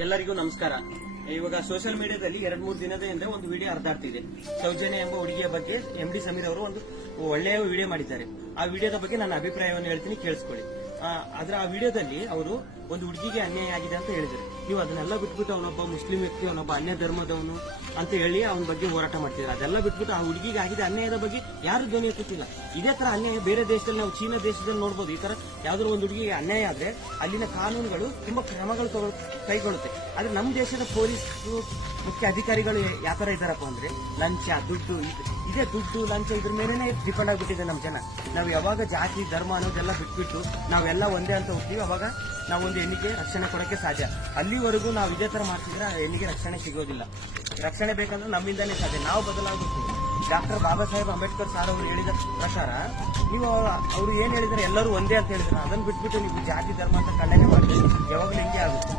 ಎಲ್ಲರಿಗೂ ನಮಸ್ಕಾರ. ಇವಾಗ ಸೋಷಿಯಲ್ ಮೀಡಿಯಾದಲ್ಲಿ 2-3 ದಿನದ ಹಿಂದೆ ಒಂದು ವಿಡಿಯೋ ಹರಿದಾಡ್ತಿದೆ. ಸೌಜನ್ಯ ಎಂಬ ಹುಡುಗಿಯ ಬಗ್ಗೆ MD ಸಮೀರ್ ಅವರು ಒಂದು ಒಳ್ಳೆಯ ವಿಡಿಯೋ ಮಾಡಿದ್ದಾರೆ. ಆ ವಿಡಿಯೋದ ಬಗ್ಗೆ ನನ್ನ ಅಭಿಪ್ರಾಯವನ್ನು ಹೇಳ್ತೀನಿ, ಕೇಳಿಸ್ಕೊಳ್ಳಿ. ಆ ವಿಡಿಯೋದಲ್ಲಿ ಅವರು ಒಂದು ಹುಡುಗಿಗೆ ಅನ್ಯಾಯ ಆಗಿದೆ ಅಂತ ಹೇಳಿದ್ರು. ನೀವು ಅದನ್ನೆಲ್ಲ ಬಿಟ್ಬಿಟ್ಟು ಅವನೊಬ್ಬ ಮುಸ್ಲಿಂ ವ್ಯಕ್ತಿ, ಅವನೊಬ್ಬ ಅನ್ಯ ಧರ್ಮದವನು ಅಂತ ಹೇಳಿ ಅವನ ಬಗ್ಗೆ ಹೋರಾಟ ಮಾಡ್ತಿದ್ದಾರೆ. ಅದೆಲ್ಲ ಬಿಟ್ಬಿಟ್ಟು ಆ ಹುಡುಗಿಗೆ ಆಗಿದೆ ಅನ್ಯಾಯದ ಬಗ್ಗೆ ಯಾರು ಧ್ವನಿ ಎತ್ತುತ್ತಿಲ್ಲ. ಇದೇ ತರ ಅನ್ಯಾಯ ಬೇರೆ ದೇಶದಲ್ಲಿ, ನಾವು ಚೀನಾ ದೇಶದಲ್ಲಿ ನೋಡಬಹುದು. ಈ ತರ ಯಾವ್ದಾದ್ರು ಒಂದು ಹುಡುಗಿಗೆ ಅನ್ಯಾಯ ಆದ್ರೆ ಅಲ್ಲಿನ ಕಾನೂನುಗಳು ತುಂಬಾ ಕ್ರಮಗಳು ಕೈಗೊಳ್ಳುತ್ತೆ. ಆದ್ರೆ ನಮ್ಮ ದೇಶದ ಪೊಲೀಸ್ ಮುಖ್ಯ ಅಧಿಕಾರಿಗಳು ಯಾವ ತರ ಇದ್ದಾರಪ್ಪ ಅಂದ್ರೆ ಲಂಚ, ದುಡ್ಡು, ಇದೇ ದುಡ್ಡು ಲಂಚ ಇದ್ರ ಮೇಲೆನೆ ಡಿಪೆಂಡ್ ಆಗ್ಬಿಟ್ಟಿದೆ ನಮ್ಮ ಜನ. ನಾವು ಯಾವಾಗ ಜಾತಿ ಧರ್ಮ ಅನ್ನೋದೆಲ್ಲ ಬಿಟ್ಬಿಟ್ಟು ನಾವೆಲ್ಲ ಒಂದೇ ಅಂತ ಹೋಗ್ತೀವಿ, ಅವಾಗ ನಾವೊಂದು ಹೆಣ್ಣಿಗೆ ರಕ್ಷಣೆ ಕೊಡಕ್ಕೆ ಸಾಧ್ಯ. ಅಲ್ಲಿವರೆಗೂ ನಾವು ಇದೇ ತರ ಮಾಡ್ತಿದ್ರೆ ಹೆಣ್ಣಿಗೆ ರಕ್ಷಣೆ ಸಿಗೋದಿಲ್ಲ. ರಕ್ಷಣೆ ಬೇಕಂದ್ರೆ ನಮ್ಮಿಂದಾನೇ ಸಾಧ್ಯ, ನಾವು ಬದಲಾಗುತ್ತೆ. ಡಾಕ್ಟರ್ ಬಾಬಾ ಸಾಹೇಬ್ ಅಂಬೇಡ್ಕರ್ ಸರ್ ಅವರು ಹೇಳಿದ ಪ್ರಕಾರ ನೀವು ಅವರು ಏನ್ ಹೇಳಿದ್ರೆ ಎಲ್ಲರೂ ಒಂದೇ ಅಂತ ಹೇಳಿದ್ರೆ ಅದನ್ನ ಬಿಟ್ಬಿಟ್ಟು ನೀವು ಜಾತಿ ಧರ್ಮ ಅಂತ ಖಂಡನೆ ಮಾಡ್ತೀವಿ, ಯಾವಾಗಲೂ ಹಿಂಗೆ ಆಗುತ್ತೆ.